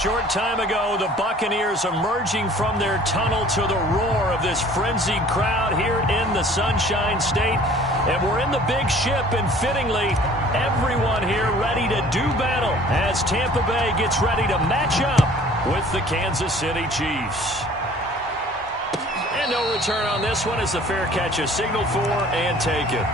Short time ago, the Buccaneers emerging from their tunnel to the roar of this frenzied crowd here in the Sunshine State. And we're in the big ship, and fittingly, everyone here ready to do battle as Tampa Bay gets ready to match up with the Kansas City Chiefs. And no return on this one as the fair catch is signaled for and taken.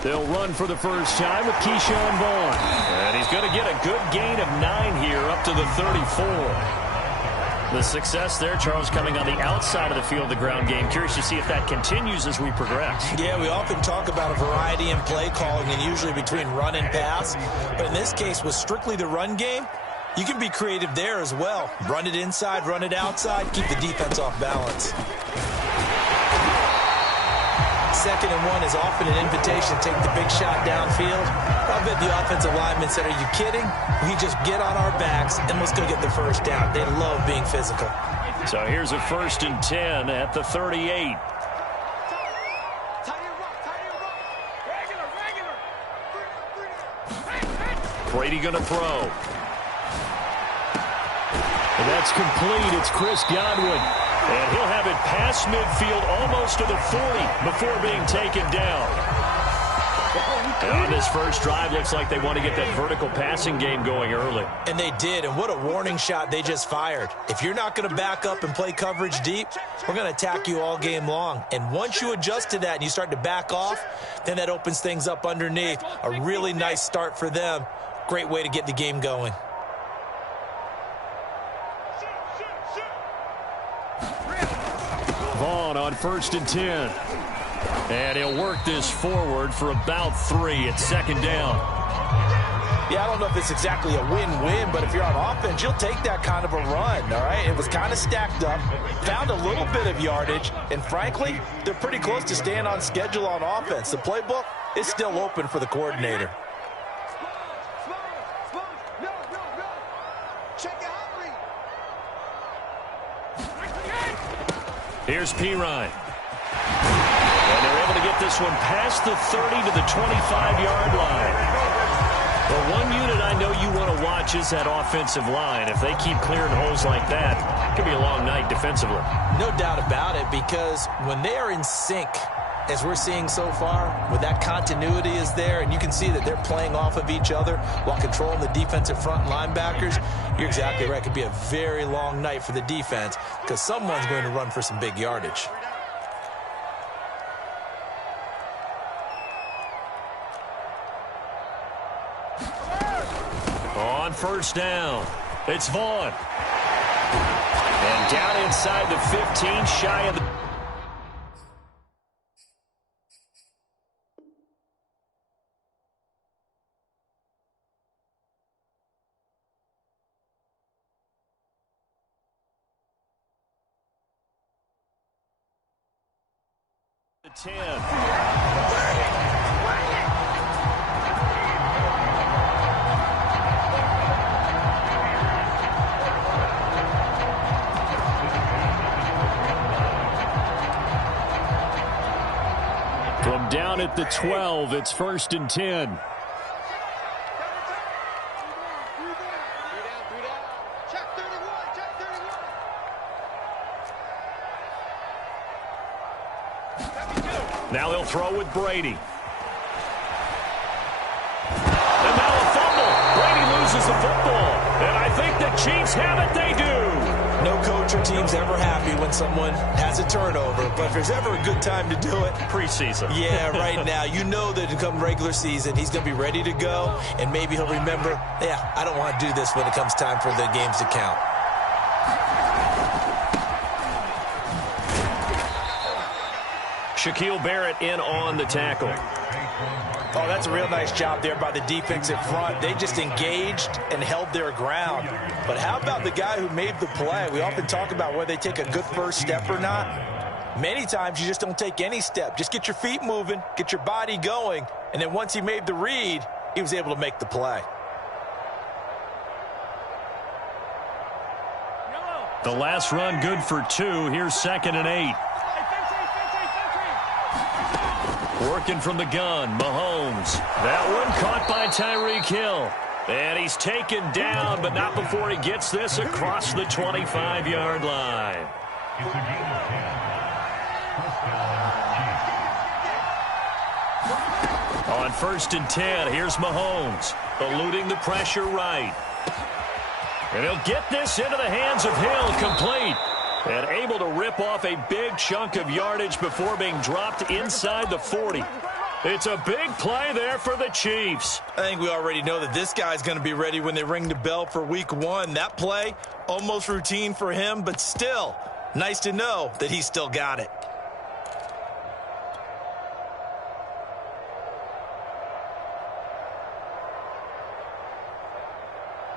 They'll run for the first time with Keyshawn Vaughn. And he's going to get a good gain of 9 here up to the 34. The success there, Charles, coming on the outside of the field, the ground game. Curious to see if that continues as we progress. Yeah, we often talk about a variety in play calling and usually between run and pass. But in this case, with strictly the run game, you can be creative there as well. Run it inside, run it outside, keep the defense off balance. 2nd and 1 is often an invitation to take the big shot downfield. I bet the offensive lineman said, are you kidding? We just get on our backs and let's go get the first down. They love being physical. So here's a 1st and 10 at the 38. Brady going to throw. And that's complete. It's Chris Godwin. And he'll have it past midfield almost to the 40 before being taken down. And on this first drive, looks like they want to get that vertical passing game going early. And they did, and what a warning shot they just fired. If you're not going to back up and play coverage deep, we're going to attack you all game long. And once you adjust to that and you start to back off, then that opens things up underneath. A really nice start for them. Great way to get the game going. Vaughn on 1st and 10. And he'll work this forward for about 3 at 2nd down. Yeah, I don't know if it's exactly a win-win, but if you're on offense, you'll take that kind of a run, all right? It was kind of stacked up, found a little bit of yardage, and frankly, they're pretty close to staying on schedule on offense. The playbook is still open for the coordinator. Here's Pirine. And they're able to get this one past the 30 to the 25-yard line. Well, one unit I know you want to watch is that offensive line. If they keep clearing holes like that, it could be a long night defensively. No doubt about it, because when they are in sync, as we're seeing so far, with that continuity is there, and you can see that they're playing off of each other while controlling the defensive front linebackers, you're exactly right. It could be a very long night for the defense because someone's going to run for some big yardage. On 1st down, it's Vaughn. And down inside the 15, shy of the... The 10. From down at the 12, it's 1st and 10. Now they'll throw with Brady. And now a fumble. Brady loses the football. And I think the Chiefs have it. They do. No coach or team's ever happy when someone has a turnover. But if there's ever a good time to do it. Preseason. Yeah, right now. You know that come regular season, he's going to be ready to go. And maybe he'll remember, yeah, I don't want to do this when it comes time for the games to count. Shaquille Barrett in on the tackle. Oh, that's a real nice job there by the defensive front. They just engaged and held their ground. But how about the guy who made the play? We often talk about whether they take a good first step or not. Many times you just don't take any step. Just get your feet moving, get your body going, and then once he made the read, he was able to make the play. The last run good for 2. Here's 2nd and 8. Working from the gun, Mahomes. That one caught by Tyreek Hill. And he's taken down, but not before he gets this across the 25-yard line. On 1st and 10, here's Mahomes, eluding the pressure right. And he'll get this into the hands of Hill, complete. And able to rip off a big chunk of yardage before being dropped inside the 40. It's a big play there for the Chiefs. I think we already know that this guy's going to be ready when they ring the bell for week 1. That play, almost routine for him, but still, nice to know that he's still got it.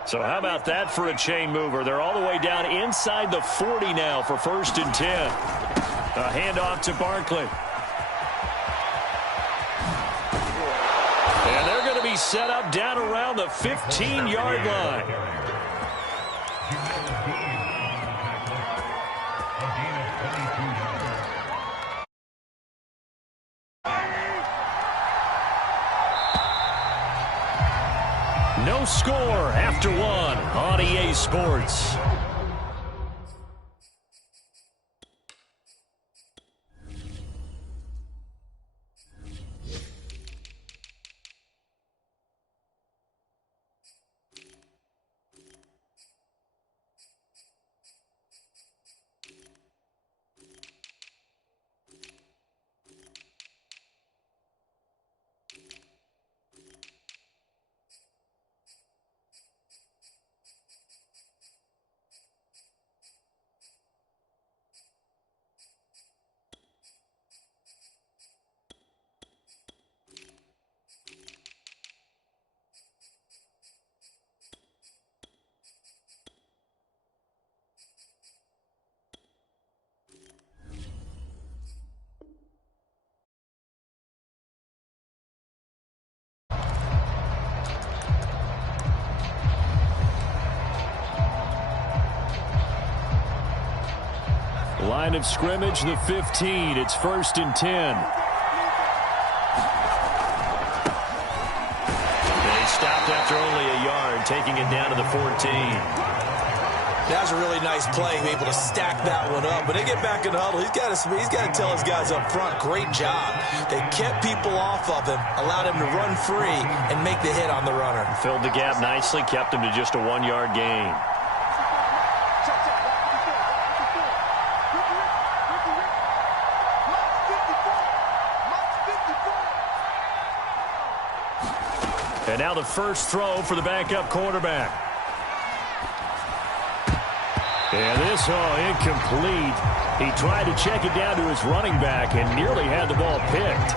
So how about that for a chain mover? They're all the way down inside the 40 now for 1st and 10. A handoff to Barkley. And they're going to be set up down around the 15-yard line. No score after 1 on EA Sports. Line of scrimmage, the 15. It's 1st and 10. They stopped after only a yard, taking it down to the 14. That was a really nice play, able to stack that one up. When they get back in the huddle, he's got to tell his guys up front, great job. They kept people off of him, allowed him to run free and make the hit on the runner. Filled the gap nicely, kept him to just a 1-yard gain. And now the first throw for the backup quarterback. And this, incomplete. He tried to check it down to his running back and nearly had the ball picked.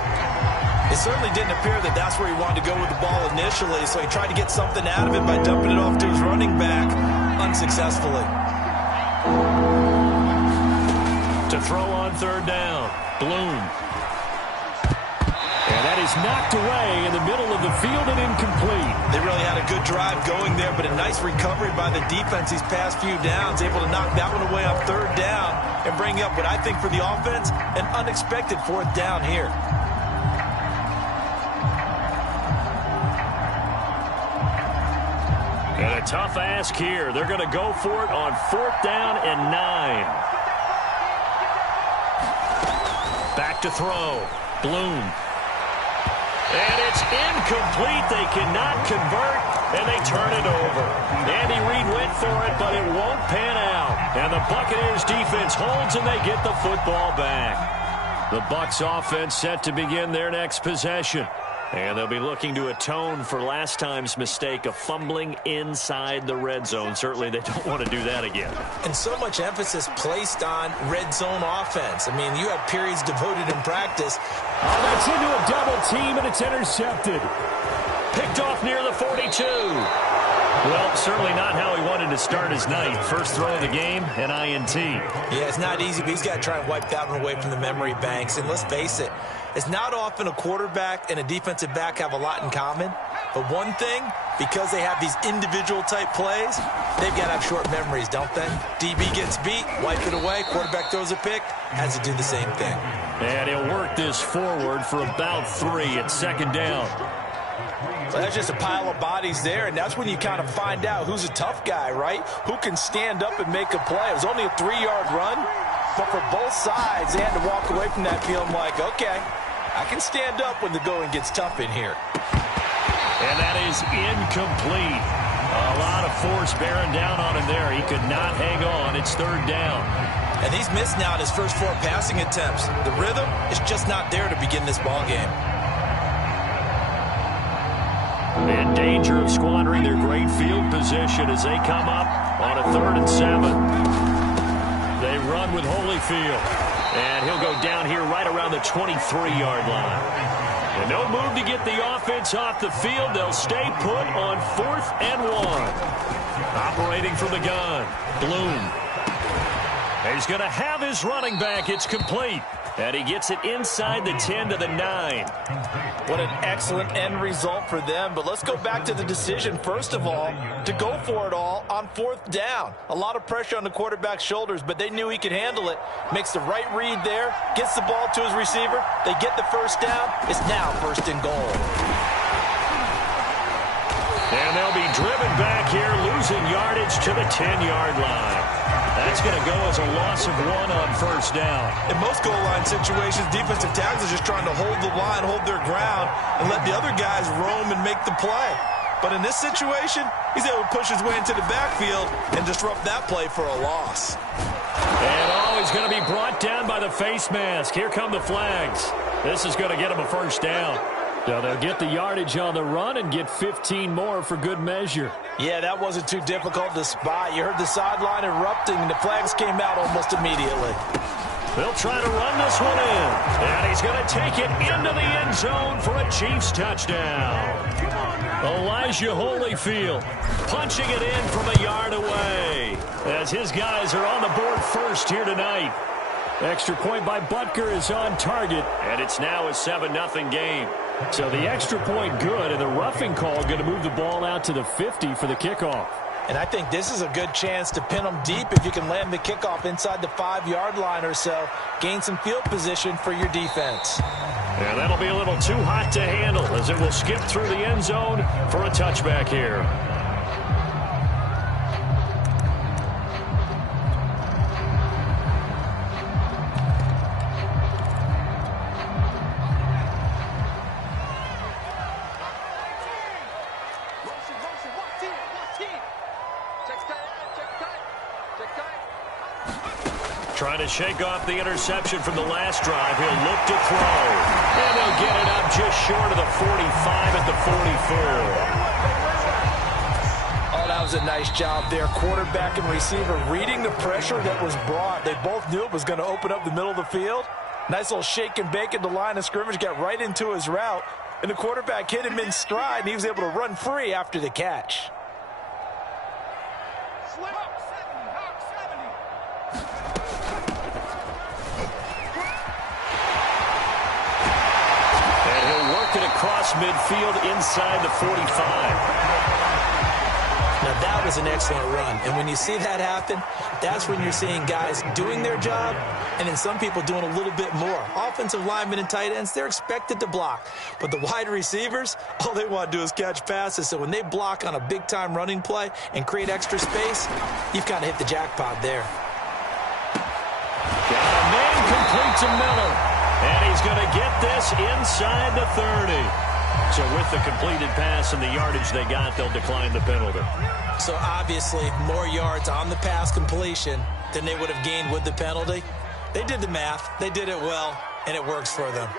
It certainly didn't appear that that's where he wanted to go with the ball initially, so he tried to get something out of it by dumping it off to his running back unsuccessfully. To throw on 3rd down, Bloom. And that is knocked away in the middle of the field and incomplete. They really had a good drive going there, but a nice recovery by the defense these past few downs, able to knock that one away on 3rd down and bring up what I think for the offense, an unexpected 4th down here. And a tough ask here. They're going to go for it on 4th down and 9. Back to throw. Bloom. And it's incomplete. They cannot convert, and they turn it over. Andy Reid went for it, but it won't pan out. And the Buccaneers defense holds, and they get the football back. The Bucs offense set to begin their next possession. And they'll be looking to atone for last time's mistake of fumbling inside the red zone. Certainly they don't want to do that again. And so much emphasis placed on red zone offense. I mean, you have periods devoted in practice. Oh, that's into a double team, and it's intercepted. Picked off near the 42. Well, certainly not how he wanted to start his night. First throw of the game, an INT. Yeah, it's not easy, but he's got to try and wipe that one away from the memory banks. And let's face it, it's not often a quarterback and a defensive back have a lot in common. But one thing, because they have these individual type plays, they've got to have short memories, don't they? DB gets beat, wipe it away, quarterback throws a pick, has to do the same thing. And he'll work this forward for about 3 at second down. So that's just a pile of bodies there, and that's when you kind of find out who's a tough guy, right? Who can stand up and make a play. It was only a 3-yard run, but for both sides, they had to walk away from that feeling like, okay, I can stand up when the going gets tough in here. And that is incomplete. A lot of force bearing down on him there. He could not hang on. It's third down. And he's missed now his first 4 passing attempts. The rhythm is just not there to begin this ball game. In danger of squandering their great field position as they come up on a 3rd and 7. They run with Holyfield. And he'll go down here right around the 23-yard line. And no move to get the offense off the field. They'll stay put on 4th and 1. Operating from the gun, Bloom. He's going to have his running back. It's complete. And he gets it inside the 10 to the 9. What an excellent end result for them. But let's go back to the decision, first of all, to go for it all on 4th down. A lot of pressure on the quarterback's shoulders, but they knew he could handle it. Makes the right read there, gets the ball to his receiver. They get the first down. It's now 1st and goal. And they'll be driven back here, losing yardage to the 10-yard line. That's going to go as a loss of 1 on 1st down. In most goal line situations, defensive tackles are just trying to hold the line, hold their ground, and let the other guys roam and make the play. But in this situation, he's able to push his way into the backfield and disrupt that play for a loss. And he's going to be brought down by the face mask. Here come the flags. This is going to get him a 1st down. So they'll get the yardage on the run and get 15 more for good measure. Yeah, that wasn't too difficult to spot. You heard the sideline erupting, and the flags came out almost immediately. They'll try to run this one in. And he's going to take it into the end zone for a Chiefs touchdown. Elijah Holyfield punching it in from a yard away as his guys are on the board first here tonight. Extra point by Butker is on target, and it's now a 7-0 game. So the extra point good, and the roughing call going to move the ball out to the 50 for the kickoff. And I think this is a good chance to pin them deep if you can land the kickoff inside the 5-yard line or so. Gain some field position for your defense. And that'll be a little too hot to handle as it will skip through the end zone for a touchback here. Trying to shake off the interception from the last drive. He'll look to throw. And he'll get it up just short of the 45 at the 44. Oh, that was a nice job there. Quarterback and receiver reading the pressure that was brought. They both knew it was going to open up the middle of the field. Nice little shake and bake at the line of scrimmage. Got right into his route. And the quarterback hit him in stride, and he was able to run free after the catch. Across midfield inside the 45. Now that was an excellent run. And when you see that happen, that's when you're seeing guys doing their job and then some people doing a little bit more. Offensive linemen and tight ends, they're expected to block. But the wide receivers, all they want to do is catch passes. So when they block on a big-time running play and create extra space, you've kind of hit the jackpot there. Got a man complete to Miller. And he's going to get this inside the 30. So with the completed pass and the yardage they got, they'll decline the penalty. So obviously more yards on the pass completion than they would have gained with the penalty. They did the math. They did it well, and it works for them.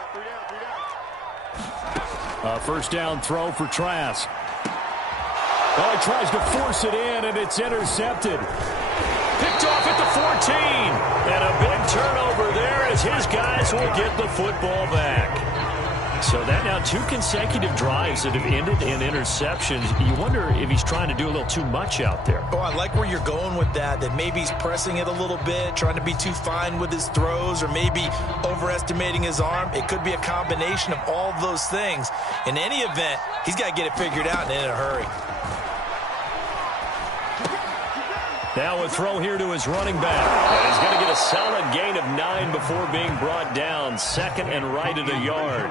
A first down throw for Trask. Oh, he tries to force it in, and it's intercepted. Picked off at the 14. And a big turnover there as his guys will get the football back. So that now 2 consecutive drives that have ended in interceptions. You wonder if he's trying to do a little too much out there. Oh, I like where you're going with that maybe he's pressing it a little bit, trying to be too fine with his throws, or maybe overestimating his arm. It could be a combination of all of those things. In any event, he's got to get it figured out and in a hurry. Now a throw here to his running back. And he's going to get a solid gain of 9 before being brought down. Second and right at a yard.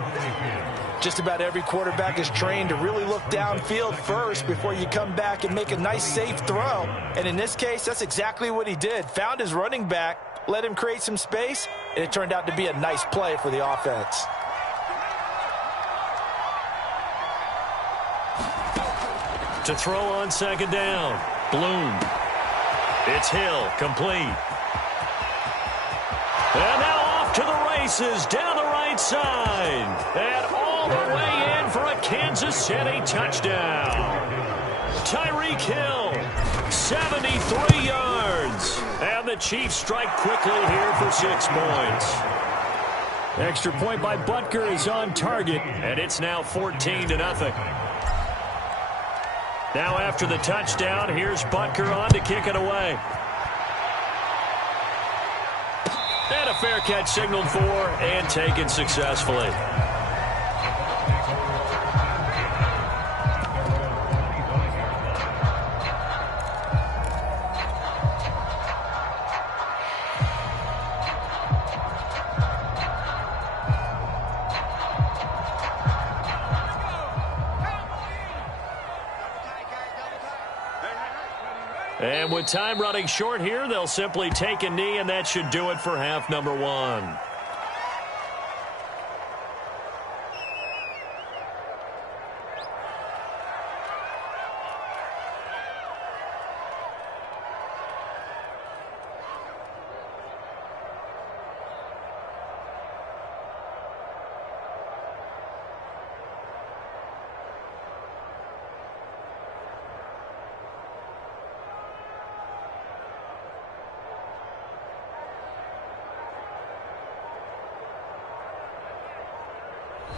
Just about every quarterback is trained to really look downfield first before you come back and make a nice, safe throw. And in this case, that's exactly what he did. Found his running back, let him create some space, and it turned out to be a nice play for the offense. To throw on second down. Bloom. It's Hill, complete. And now off to the races, down the right side. And all the way in for a Kansas City touchdown. Tyreek Hill, 73 yards. And the Chiefs strike quickly here for 6 points. Extra point by Butker is on target, and it's now 14-0. Now after the touchdown, here's Butker on to kick it away. And a fair catch signaled for and taken successfully. And with time running short here, they'll simply take a knee, and that should do it for half number 1.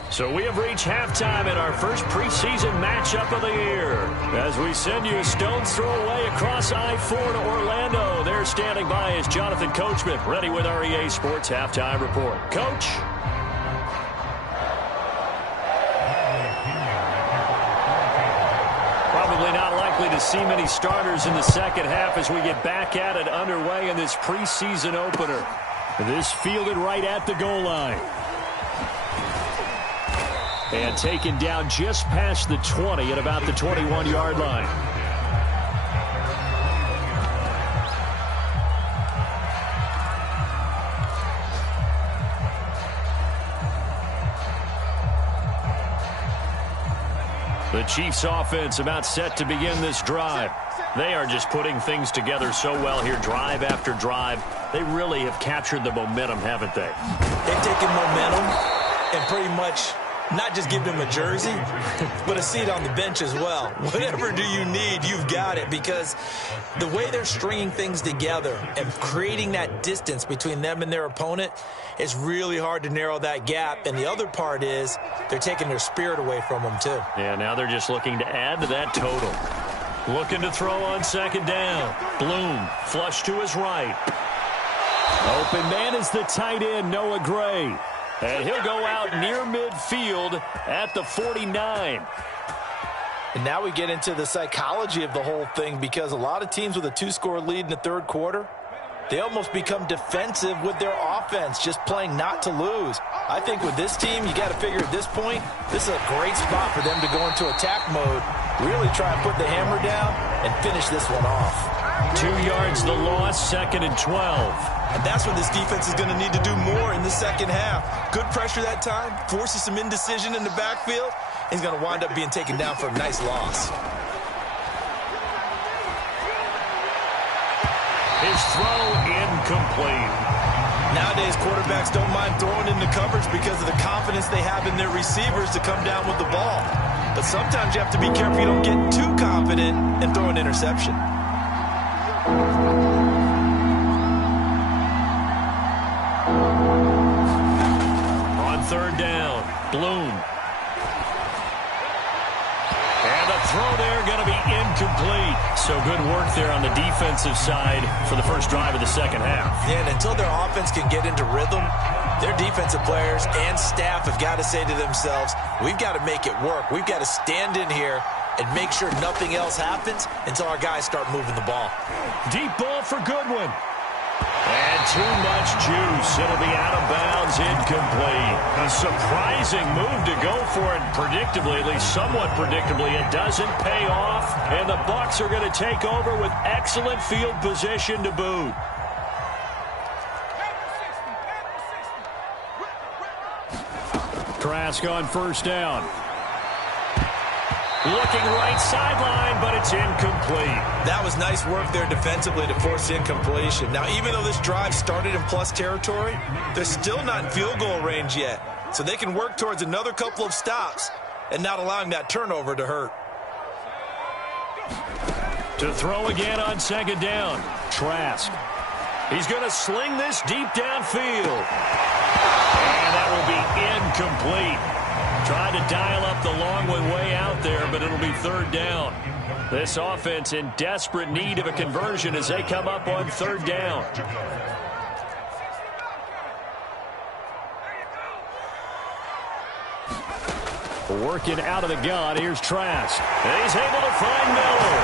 So we have reached halftime in our first preseason matchup of the year. As we send you a stone's throw away across I-4 to Orlando. There standing by is Jonathan Coachman, ready with our EA Sports Halftime Report. Coach? Probably not likely to see many starters in the second half as we get back at it underway in this preseason opener. This fielded right at the goal line. And taken down just past the 20 at about the 21-yard line. The Chiefs offense about set to begin this drive. They are just putting things together so well here, drive after drive. They really have captured the momentum, haven't they? They've taken momentum and pretty much not just give them a jersey, but a seat on the bench as well. Whatever do you need, you've got it, because the way they're stringing things together and creating that distance between them and their opponent is really hard to narrow that gap. And the other part is they're taking their spirit away from them, too. Yeah, now they're just looking to add to that total. Looking to throw on second down. Bloom, flush to his right. Open man is the tight end, Noah Gray. And he'll go out near midfield at the 49. And now we get into the psychology of the whole thing, because a lot of teams with a 2-score lead in the third quarter, they almost become defensive with their offense, just playing not to lose. I think with this team, you got to figure at this point, this is a great spot for them to go into attack mode, really try and put the hammer down and finish this one off. 2 yards the loss, 2nd and 12. And that's when this defense is going to need to do more in the second half. Good pressure that time, forces some indecision in the backfield. He's going to wind up being taken down for a nice loss. His throw incomplete. Nowadays, quarterbacks don't mind throwing into coverage because of the confidence they have in their receivers to come down with the ball. But sometimes you have to be careful you don't get too confident and throw an interception. On third down, Bloom. And the throw there going to be incomplete. So good work there on the defensive side for the first drive of the second half. Yeah, and until their offense can get into rhythm, their defensive players and staff have got to say to themselves, we've got to make it work. We've got to stand in here and make sure nothing else happens until our guys start moving the ball. Deep ball for Goodwin. And too much juice. It'll be out of bounds, incomplete. A surprising move to go for it predictably, at least somewhat predictably. It doesn't pay off, and the Bucs are going to take over with excellent field position to boot. Trask on first down. Looking right sideline, but it's incomplete. That was nice work there defensively to force incompletion. Now, even though this drive started in plus territory, they're still not in field goal range yet. So they can work towards another couple of stops and not allowing that turnover to hurt. To throw again on second down, Trask. He's going to sling this deep downfield. And that will be incomplete. Tried to dial up the long one way out there, but it'll be third down. This offense in desperate need of a conversion as they come up on third down. Working out of the gun, here's Trask. And he's able to find Miller.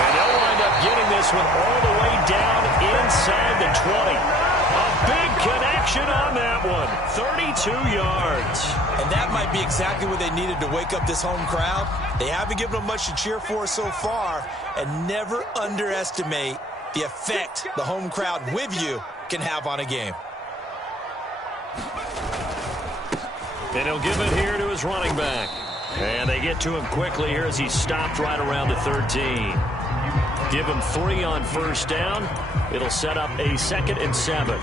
And they'll wind up getting this one all the way down inside the 20. A big connection on that one. 32 yards. And that might be exactly what they needed to wake up this home crowd. They haven't given them much to cheer for so far. And never underestimate the effect the home crowd with you can have on a game. And he'll give it here to his running back. And they get to him quickly here as he stopped right around the 13. Give him 3 on first down. It'll set up a 2nd and 7.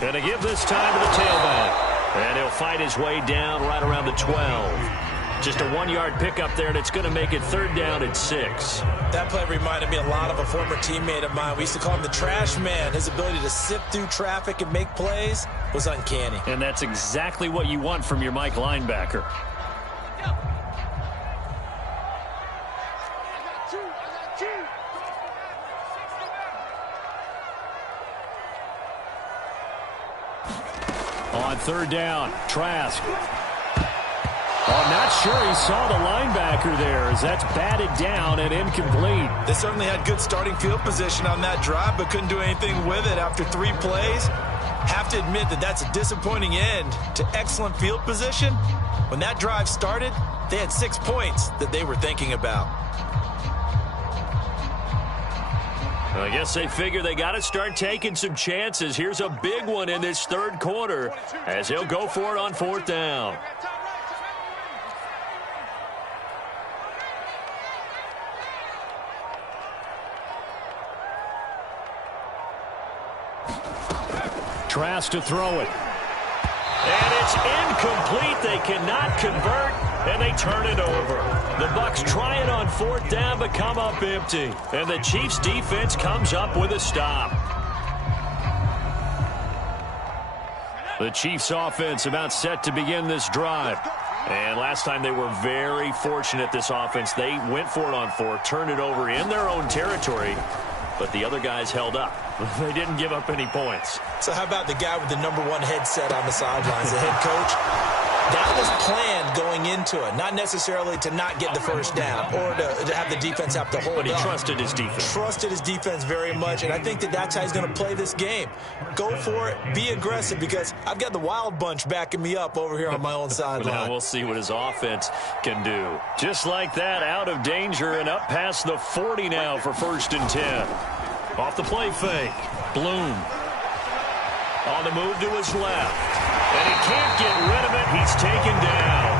And to give this time to the tailback. And he'll fight his way down right around the 12. Just a 1-yard pickup there, and it's going to make it third down at 6. That play reminded me a lot of a former teammate of mine. We used to call him the trash man. His ability to sift through traffic and make plays was uncanny. And that's exactly what you want from your Mike linebacker. On third down, Trask. I'm not sure he saw the linebacker there as that's batted down and incomplete. They certainly had good starting field position on that drive, but couldn't do anything with it after 3 plays. Have to admit that that's a disappointing end to excellent field position. When that drive started, they had 6 points that they were thinking about. I guess they figure they got to start taking some chances. Here's a big one in this third quarter as he'll go for it on fourth down. Trask to throw it. And it's incomplete. They cannot convert, and they turn it over. The Bucs try it on fourth down, but come up empty. And the Chiefs' defense comes up with a stop. The Chiefs' offense about set to begin this drive. And last time they were very fortunate, this offense. They went for it on fourth, turned it over in their own territory, but the other guys held up. They didn't give up any points. So how about the guy with the #1 headset on the sidelines, the head coach? That was planned going into it, not necessarily to not get the first down or to have the defense have to hold up. But he trusted his defense. Trusted his defense very much, and I think that that's how he's going to play this game. Go for it, be aggressive, because I've got the wild bunch backing me up over here on my own sideline. Now we'll see what his offense can do. Just like that, out of danger and up past the 40 now for 1st and 10. Off the play fake, Bloom. On the move to his left. And he can't get rid of it. He's taken down.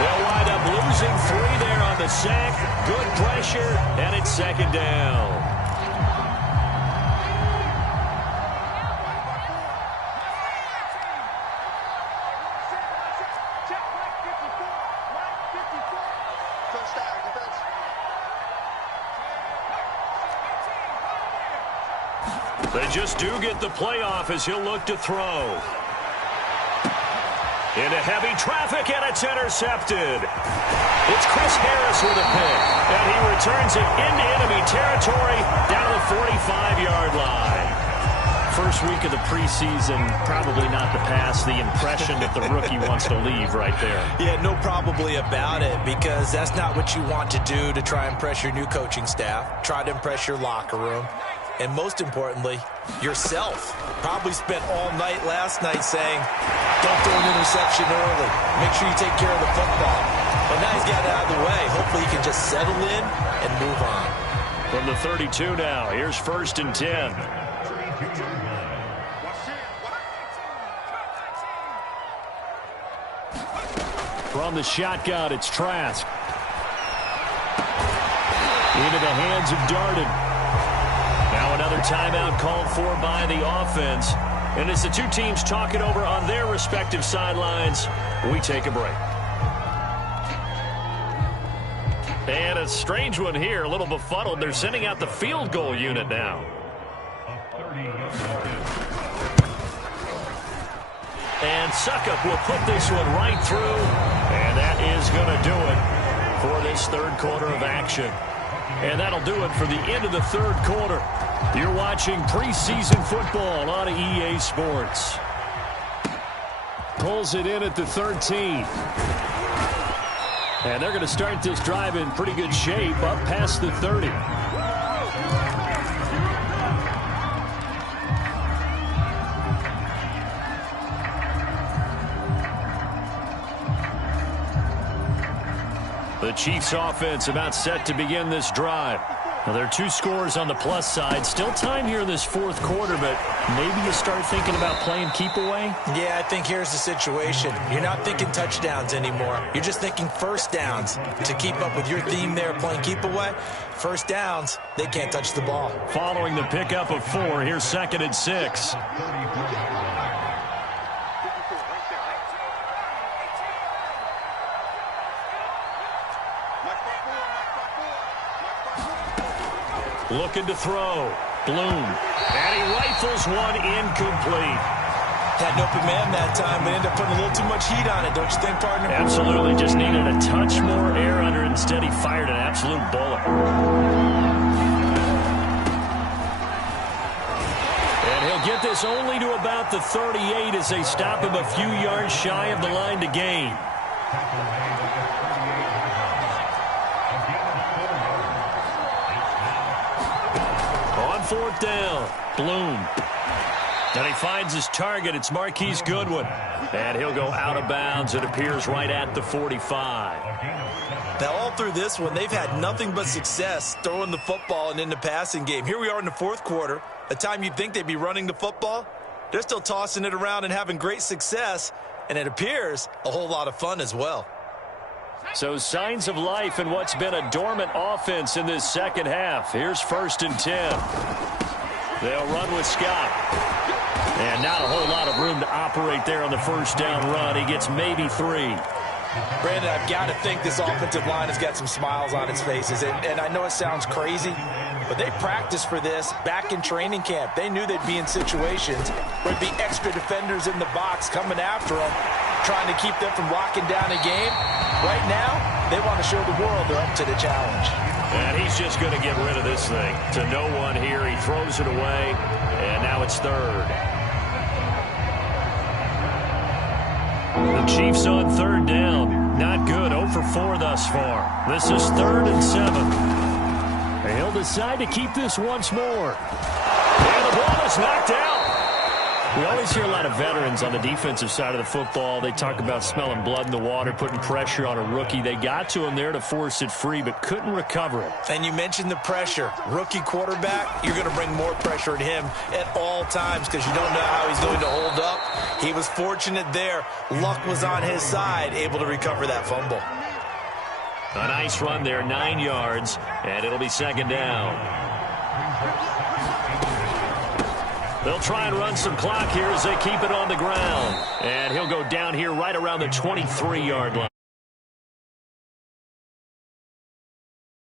They'll wind up losing 3 there on the sack. Good pressure, and it's second down. They just do get the playoff as he'll look to throw. Into heavy traffic, and it's intercepted. It's Chris Harris with a pick, and he returns it into enemy territory down to the 45-yard line. First week of the preseason, probably not the pass, the impression that the rookie wants to leave right there. Yeah, no probably about it, because that's not what you want to do to try and impress your new coaching staff, try to impress your locker room, and most importantly, yourself. Probably spent all night last night saying, don't throw an interception early. Make sure you take care of the football. But now he's got it out of the way. Hopefully he can just settle in and move on. From the 32 now, here's 1st and 10. From the shotgun, it's Trask. Into the hands of Darden. Now another timeout called for by the offense. And as the two teams talk it over on their respective sidelines, we take a break. And a strange one here, a little befuddled. They're sending out the field goal unit now. And Suckup will put this one right through. And that is going to do it for this third quarter of action. And that'll do it for the end of the third quarter. You're watching preseason football on EA Sports. Pulls it in at the 13. And they're going to start this drive in pretty good shape up past the 30. The Chiefs offense about set to begin this drive. Now, there are 2 scores on the plus side. Still time here in this fourth quarter, but maybe you start thinking about playing keep away? Yeah, I think here's the situation. You're not thinking touchdowns anymore. You're just thinking first downs. To keep up with your theme there, playing keep away, first downs, they can't touch the ball. Following the pickup of 4, here's 2nd and 6. Looking to throw. Bloom. And he rifles one incomplete. Had an open man that time, but ended up putting a little too much heat on it, don't you think, partner? Absolutely. Just needed a touch more air under it. Instead, he fired an absolute bullet. And he'll get this only to about the 38 as they stop him a few yards shy of the line to gain. Fourth down. Bloom. And he finds his target. It's Marquise Goodwin. And he'll go out of bounds. It appears right at the 45. Now, all through this one, they've had nothing but success throwing the football and in the passing game. Here we are in the fourth quarter. A time you'd think they'd be running the football. They're still tossing it around and having great success. And it appears a whole lot of fun as well. So signs of life in what's been a dormant offense in this second half. Here's 1st and 10. They'll run with Scott. And not a whole lot of room to operate there on the first down run. He gets maybe 3. Brandon, I've got to think this offensive line has got some smiles on its faces. And I know it sounds crazy, but they practiced for this back in training camp. They knew they'd be in situations where there'd be extra defenders in the box coming after them, trying to keep them from locking down a game. Right now, they want to show the world they're up to the challenge. And he's just going to get rid of this thing. To no one here. He throws it away, and now it's 3rd. The Chiefs on 3rd down. Not good. 0 for 4 thus far. This is 3rd and 7. And he'll decide to keep this once more. And the ball is knocked out. We always hear a lot of veterans on the defensive side of the football. They talk about smelling blood in the water, putting pressure on a rookie. They got to him there to force it free, but couldn't recover it. And you mentioned the pressure. Rookie quarterback, you're going to bring more pressure at him at all times because you don't know how he's going to hold up. He was fortunate there. Luck was on his side, able to recover that fumble. A nice run there, 9 yards, and it'll be second down. They'll try and run some clock here as they keep it on the ground. And he'll go down here right around the 23-yard line.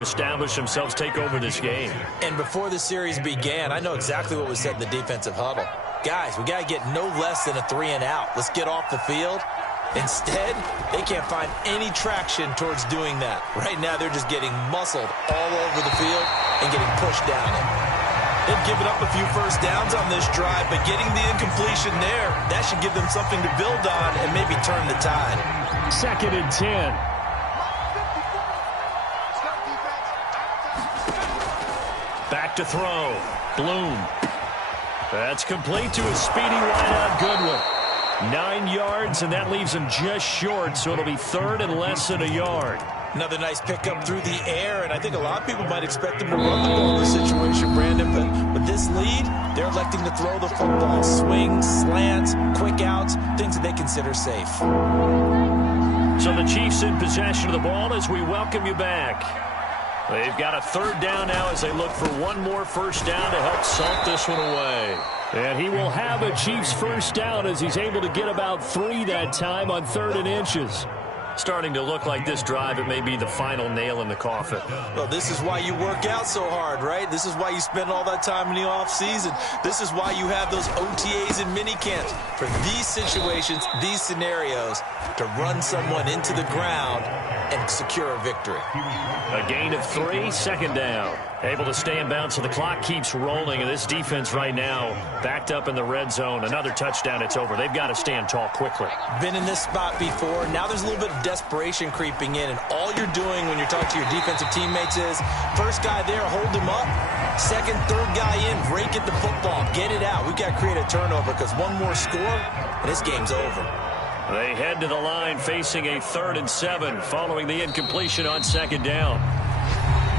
Establish themselves, take over this game. And before the series began, I know exactly what was said in the defensive huddle. Guys, we got to get no less than a 3-and-out. Let's get off the field. Instead, they can't find any traction towards doing that. Right now, they're just getting muscled all over the field and getting pushed down it. They've given up a few first downs on this drive, but getting the incompletion there, that should give them something to build on and maybe turn the tide. 2nd and 10. Back to throw. Bloom. That's complete to a speedy wideout Goodwin. 9 yards, and that leaves him just short, so it'll be 3rd and less than a yard. Another nice pickup through the air, and I think a lot of people might expect them to run the ball in this situation, Brandon, but with this lead, they're electing to throw the football. Swings, slants, quick outs, things that they consider safe. So the Chiefs in possession of the ball as we welcome you back. They've got a 3rd down now as they look for one more first down to help salt this one away. And he will have a Chiefs first down as he's able to get about 3 that time on 3rd and inches. Starting to look like this drive, it may be the final nail in the coffin. Well, this is why you work out so hard, right? This is why you spend all that time in the offseason. This is why you have those OTAs and mini camps. For these situations, these scenarios, to run someone into the ground and secure a victory. A gain of 3, 2nd down. Able to stay in bounds, so the clock keeps rolling, and this defense right now backed up in the red zone. Another touchdown, it's over. They've got to stand tall quickly. Been in this spot before. Now there's a little bit of desperation creeping in, and all you're doing when you're talking to your defensive teammates is, first guy there, hold him up. Second, third guy in, break at the football. Get it out. We've got to create a turnover because one more score, and this game's over. They head to the line facing a 3rd and 7 following the incompletion on 2nd down.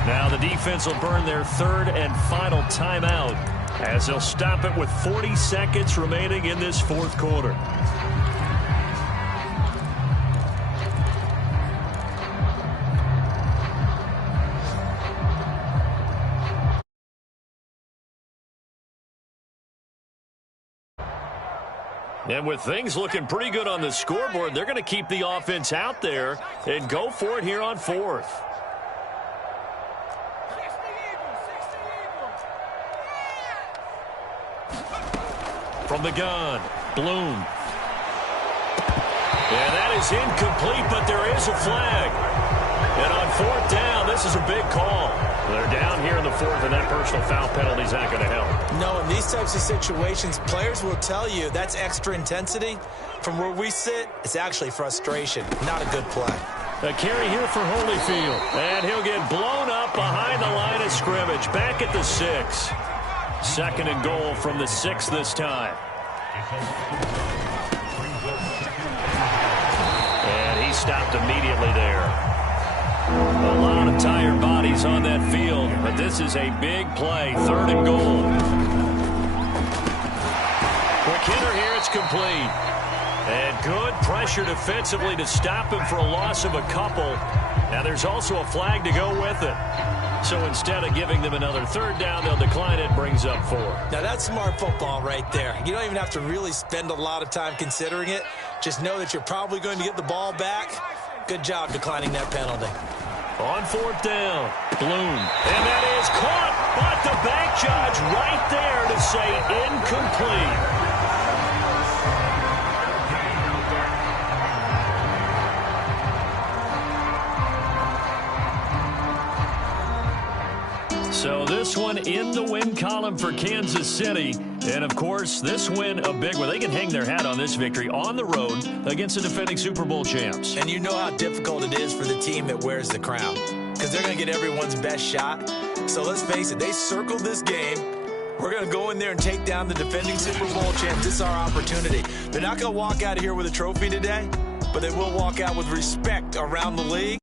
Now the defense will burn their 3rd and final timeout as they'll stop it with 40 seconds remaining in this 4th quarter. And with things looking pretty good on the scoreboard, they're going to keep the offense out there and go for it here on 4th. From the gun, Bloom. And that is incomplete, but there is a flag. And on 4th down, this is a big call. They're down here in the 4th, and that personal foul penalty is not going to help. No, in these types of situations, players will tell you that's extra intensity. From where we sit, it's actually frustration. Not a good play. A carry here for Holyfield. And he'll get blown up behind the line of scrimmage. Back at the 6. 2nd and goal from the 6 this time. And he stopped immediately there. A lot of tired bodies on that field, but this is a big play. 3rd and goal. Quick hitter here, it's complete. And good pressure defensively to stop him for a loss of a couple. Now there's also a flag to go with it. So instead of giving them another 3rd down, they'll decline it, brings up 4. Now that's smart football right there. You don't even have to really spend a lot of time considering it. Just know that you're probably going to get the ball back. Good job declining that penalty. On 4th down, Bloom. And that is caught, but the back judge right there to say incomplete. So this one in the win column for Kansas City. And, of course, this win a big one. They can hang their hat on this victory on the road against the defending Super Bowl champs. And you know how difficult it is for the team that wears the crown because they're going to get everyone's best shot. So let's face it, they circled this game We're going to go in there and take down the defending Super Bowl champ. This is our opportunity. They're not going to walk out of here with a trophy today, but they will walk out with respect around the league.